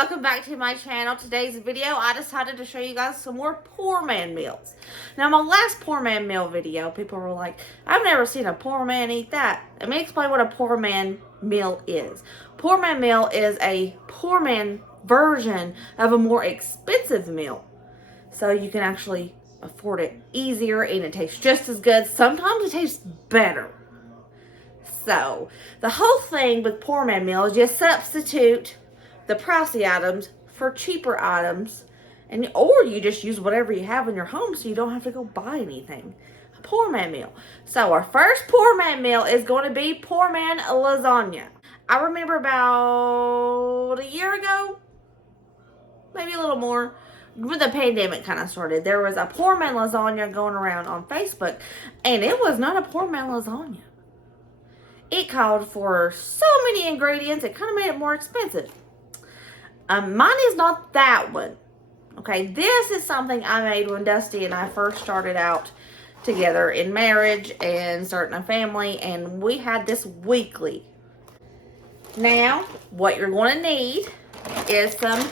welcome back to my channel. Today's video, I decided to show you guys some more poor man meals. Now, my last poor man meal video, people were like, I've never seen a poor man eat that. Let me explain what a poor man meal is. Poor man meal is a poor man version of a more expensive meal. So you can actually afford it easier and it tastes just as good. Sometimes it tastes better. So, the whole thing with poor man meal is just substitute the pricey items for cheaper items, or you just use whatever you have in your home so you don't have to go buy anything. A poor man meal. So, our first poor man meal is going to be poor man lasagna. I remember about a year ago, maybe a little more, when the pandemic kind of started, there was a poor man lasagna going around on Facebook, and it was not a poor man lasagna. It called for so many ingredients, it kind of made it more expensive. Mine is not that one. Okay, this is something I made when Dusty and I first started out together in marriage and starting a family, and we had this weekly. Now, what you're going to need is some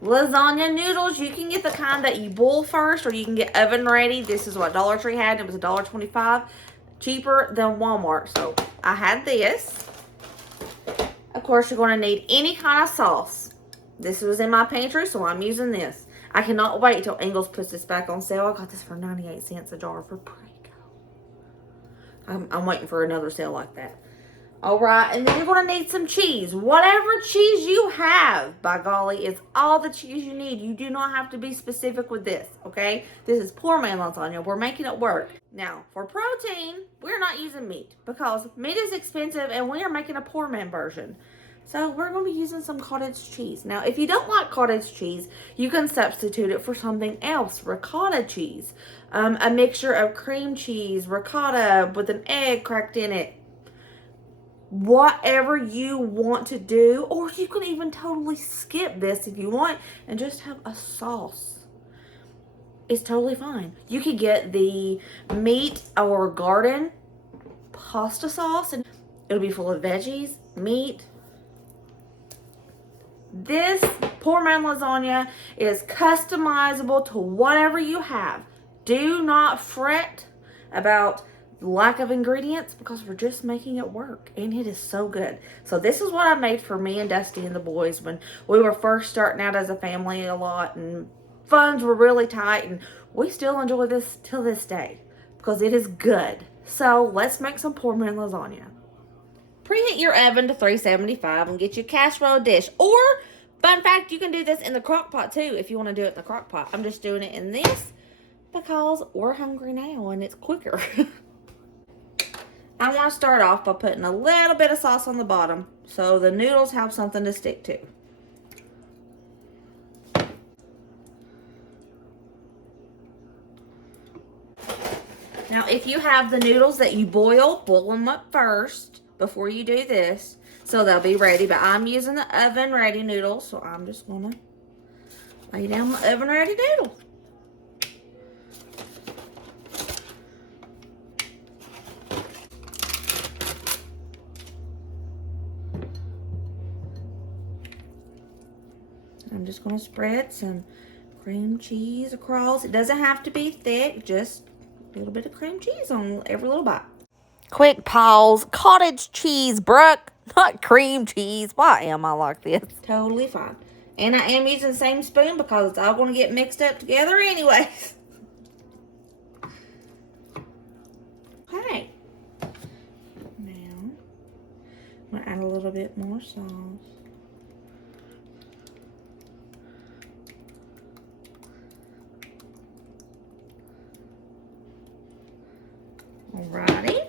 lasagna noodles. You can get the kind that you boil first, or you can get oven ready. This is what Dollar Tree had. It was $1.25. Cheaper than Walmart. So I had this. Of course, you're going to need any kind of sauce. This was in my pantry, so I'm using this. I cannot wait until Ingles puts this back on sale. I got this for 98 cents a jar for Prego. I'm waiting for another sale like that. Alright, and then you're going to need some cheese. Whatever cheese you have, by golly, is all the cheese you need. You do not have to be specific with this, okay? This is poor man lasagna. We're making it work. Now, for protein, we're not using meat because meat is expensive and we are making a poor man version. So, we're going to be using some cottage cheese. Now, if you don't like cottage cheese, you can substitute it for something else. Ricotta cheese. A mixture of cream cheese, ricotta with an egg cracked in it. Whatever you want to do, or you can even totally skip this if you want and just have a sauce. It's totally fine. You could get the meat or garden pasta sauce and it'll be full of veggies, meat. This poor man lasagna is customizable to whatever you have. Do not fret about lack of ingredients because we're just making it work, and it is so good. So this is what I made for me and Dusty and the boys when we were first starting out as a family a lot, and funds were really tight, and we still enjoy this till this day because it is good. So let's make some poor man lasagna. Preheat your oven to 375 and get your casserole dish, or fun fact, you can do this in the crock pot too if you want to do it in the crock pot. I'm just doing it in this because we're hungry now and it's quicker. I want to start off by putting a little bit of sauce on the bottom so the noodles have something to stick to. Now, if you have the noodles that you boil them up first before you do this, so they'll be ready. But I'm using the oven ready noodles, so I'm just going to lay down the oven ready noodle. I'm just going to spread some cream cheese across. It doesn't have to be thick, just a little bit of cream cheese on every little bite. Quick pause. Cottage cheese, Brooke, not cream cheese. Why am I like this? Totally fine. And I am using the same spoon because it's all going to get mixed up together anyways. Okay. Now, I'm going to add a little bit more sauce. Alrighty.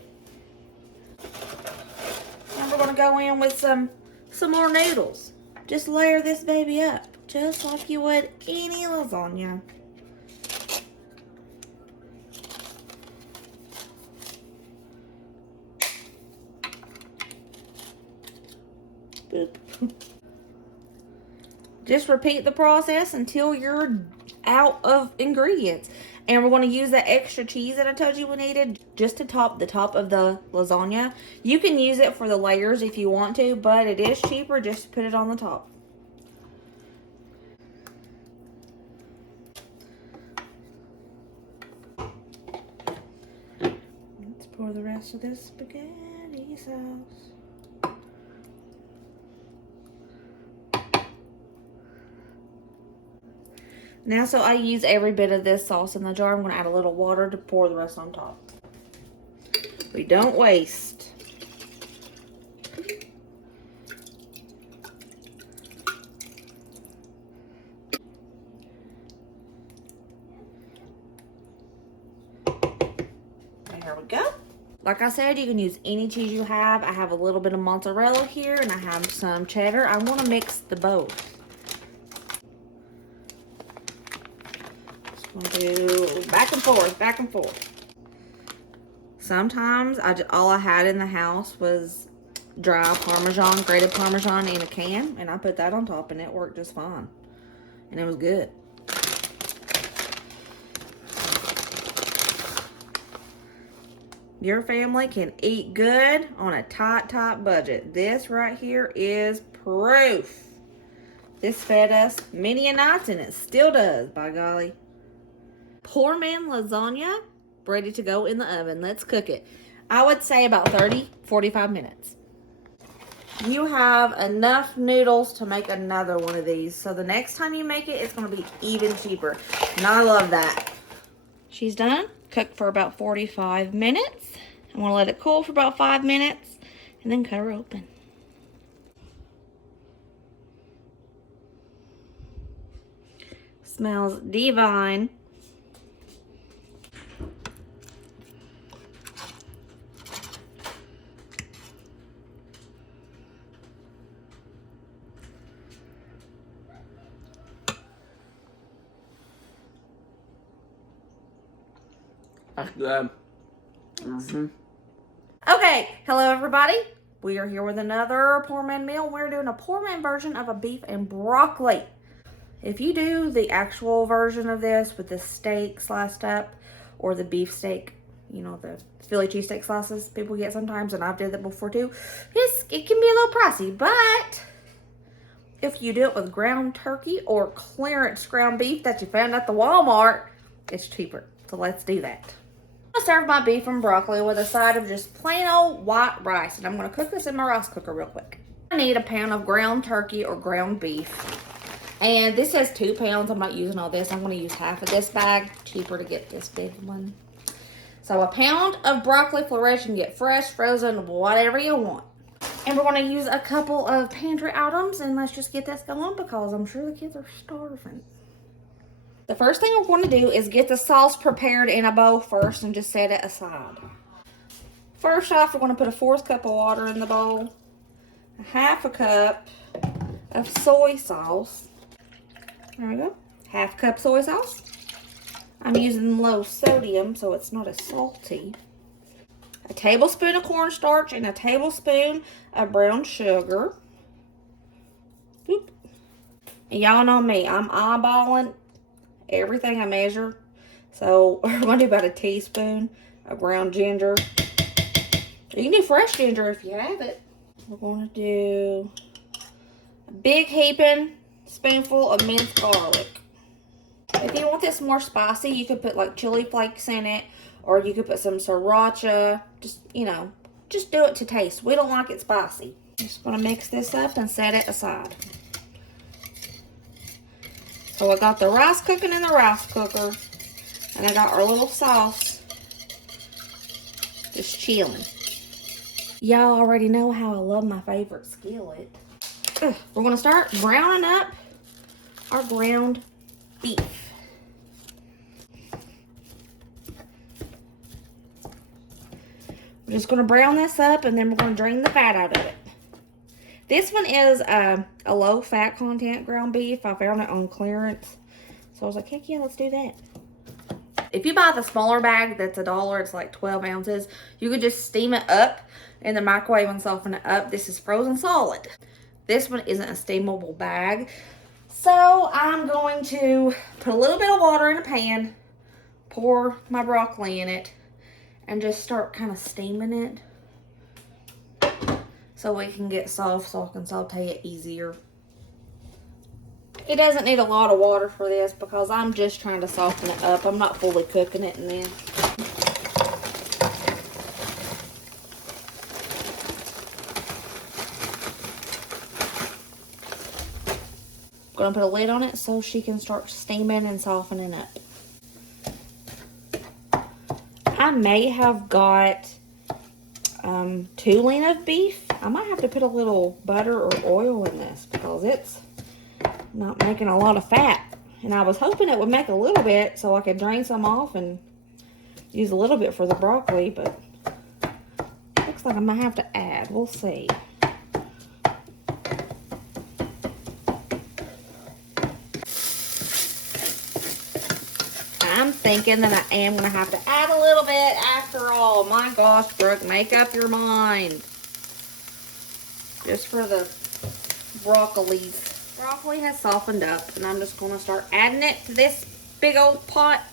Now we're going to go in with some more noodles. Just layer this baby up, just like you would any lasagna. Boop. Just repeat the process until you're out of ingredients. And we're going to use that extra cheese that I told you we needed just to top the top of the lasagna. You can use it for the layers if you want to, but it is cheaper just to put it on the top. rest of this spaghetti sauce. Now, so I use every bit of this sauce in the jar. I'm going to add a little water to pour the rest on top. We don't waste. There we go. Like I said, you can use any cheese you have. I have a little bit of mozzarella here, and I have some cheddar. I want to mix the both. Just want to do back and forth, back and forth. Sometimes all I had in the house was dry Parmesan, grated Parmesan in a can, and I put that on top, and it worked just fine. And it was good. Your family can eat good on a tight budget. This right here is proof. This fed us many a nights, and it still does, by golly. Poorman lasagna, ready to go in the oven. Let's cook it. I would say about 30-45 minutes. You have enough noodles to make another one of these. So the next time you make it, it's going to be even cheaper. And I love that. She's done. Cooked for about 45 minutes. I'm going to let it cool for about 5 minutes and then cut her open. Smells divine. That's good. Okay, hello everybody. We are here with another Poorman meal. We're doing a Poorman version of a beef and broccoli. If you do the actual version of this with the steak sliced up or the beef steak, you know, the Philly cheesesteak slices people get sometimes, and I've did that before too, it can be a little pricey, but if you do it with ground turkey or clearance ground beef that you found at the Walmart, it's cheaper. So let's do that. I'm gonna serve my beef and broccoli with a side of just plain old white rice, and I'm gonna cook this in my rice cooker real quick. I need a pound of ground turkey or ground beef, and this says 2 pounds. I'm not using all this. I'm gonna use half of this bag. Cheaper to get this big one. So a pound of broccoli florets. You can get fresh, frozen, whatever you want. And we're gonna use a couple of pantry items, and let's just get this going because I'm sure the kids are starving. The first thing we're going to do is get the sauce prepared in a bowl first and just set it aside. First off, we're going to put a 1/4 cup of water in the bowl, a 1/2 cup of soy sauce. There we go. 1/2 cup soy sauce. I'm using low sodium, so it's not as salty. A tablespoon of cornstarch and a tablespoon of brown sugar. Oop. And y'all know me, I'm eyeballing everything I measure. So we're going to do about a teaspoon of ground ginger. You can do fresh ginger if you have it. We're going to do a big heaping spoonful of minced garlic. If you want this more spicy, you could put like chili flakes in it, or you could put some sriracha. Just, you know, just do it to taste. We don't like it spicy. Just going to mix this up and set it aside. So I got the rice cooking in the rice cooker, and I got our little sauce just chilling. Y'all already know how I love my favorite skillet. We're going to start browning up our ground beef. We're just going to brown this up, and then we're going to drain the fat out of it. This one is a low fat content ground beef. I found it on clearance. So I was like, heck yeah, let's do that. If you buy the smaller bag that's $1, it's like 12 ounces. You could just steam it up in the microwave and soften it up. This is frozen solid. This one isn't a steamable bag. So I'm going to put a little bit of water in a pan, pour my broccoli in it, and just start kind of steaming it, so we can get soft so I can saute it easier. It doesn't need a lot of water for this because I'm just trying to soften it up. I'm not fully cooking it in this. Gonna put a lid on it so she can start steaming and softening up. I may have got 2 lean of beef. I might have to put a little butter or oil in this because it's not making a lot of fat. And I was hoping it would make a little bit so I could drain some off and use a little bit for the broccoli, but looks like I might have to add. We'll see. I'm thinking that I am going to have to add a little bit after all. My gosh, Brooke, make up your mind. Just for the broccolis. Broccoli has softened up, and I'm just going to start adding it to this big old pot.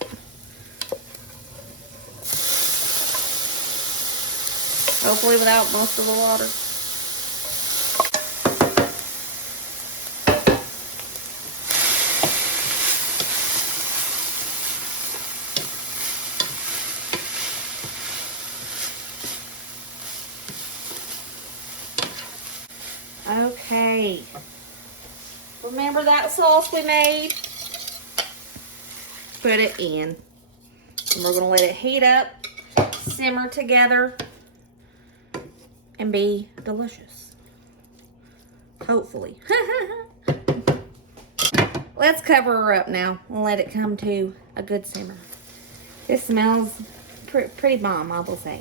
Hopefully without most of the water. Okay. Remember that sauce we made? Put it in. And we're going to let it heat up, simmer together, and be delicious. Hopefully. Let's cover her up now and let it come to a good simmer. This smells pretty bomb, I will say.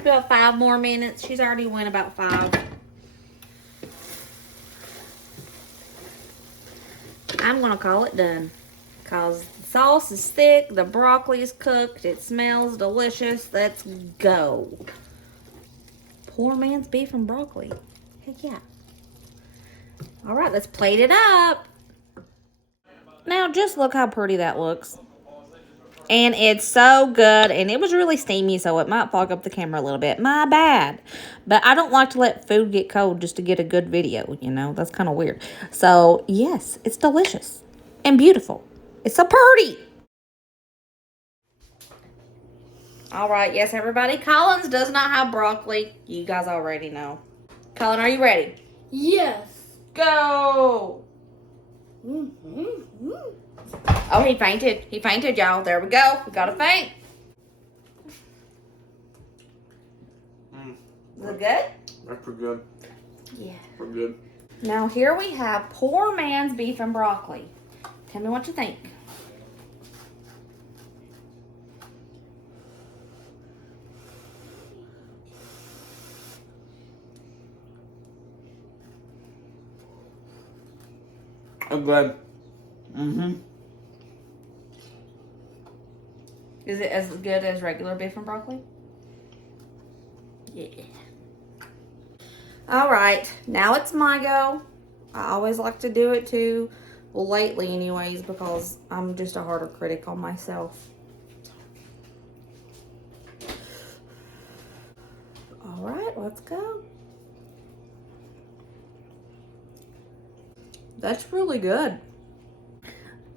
About 5 more minutes. She's already went about 5. I'm gonna call it done because the sauce is thick, the broccoli is cooked, it smells delicious. Let's go. Poor man's beef and broccoli. Heck yeah. All right, let's plate it up. Now just look how pretty that looks. And it's so good. And it was really steamy, so it might fog up the camera a little bit. My bad. But I don't like to let food get cold just to get a good video, you know. That's kind of weird. So, yes, it's delicious and beautiful. It's so pretty. All right, yes, everybody. Collins does not have broccoli. You guys already know. Colin, are you ready? Yes. Go. Oh, he fainted. He fainted, y'all. There we go. We got a faint. Is it good? That's pretty good. Yeah. Pretty good. Now, here we have poor man's beef and broccoli. Tell me what you think. I'm glad. Mm-hmm. Is it as good as regular beef and broccoli? Yeah. All right, now it's my go. I always like to do it too. Well, lately anyways, because I'm just a harder critic on myself. All right, let's go. That's really good.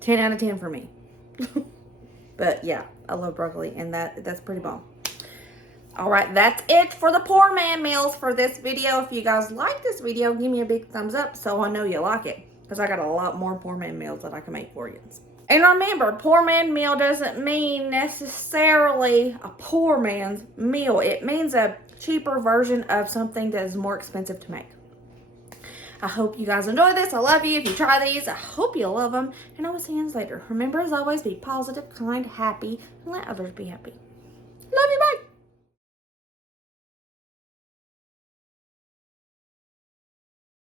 10 out of 10 for me. But yeah, I love broccoli, and that's pretty bomb. All right, that's it for the poor man meals for this video. If you guys like this video, give me a big thumbs up so I know you like it, because I got a lot more poor man meals that I can make for you. And remember, poor man meal doesn't mean necessarily a poor man's meal. It means a cheaper version of something that is more expensive to make. I hope you guys enjoy this. I love you. If you try these, I hope you love them. And I will see you guys later. Remember, as always, be positive, kind, happy, and let others be happy. Love you, bye.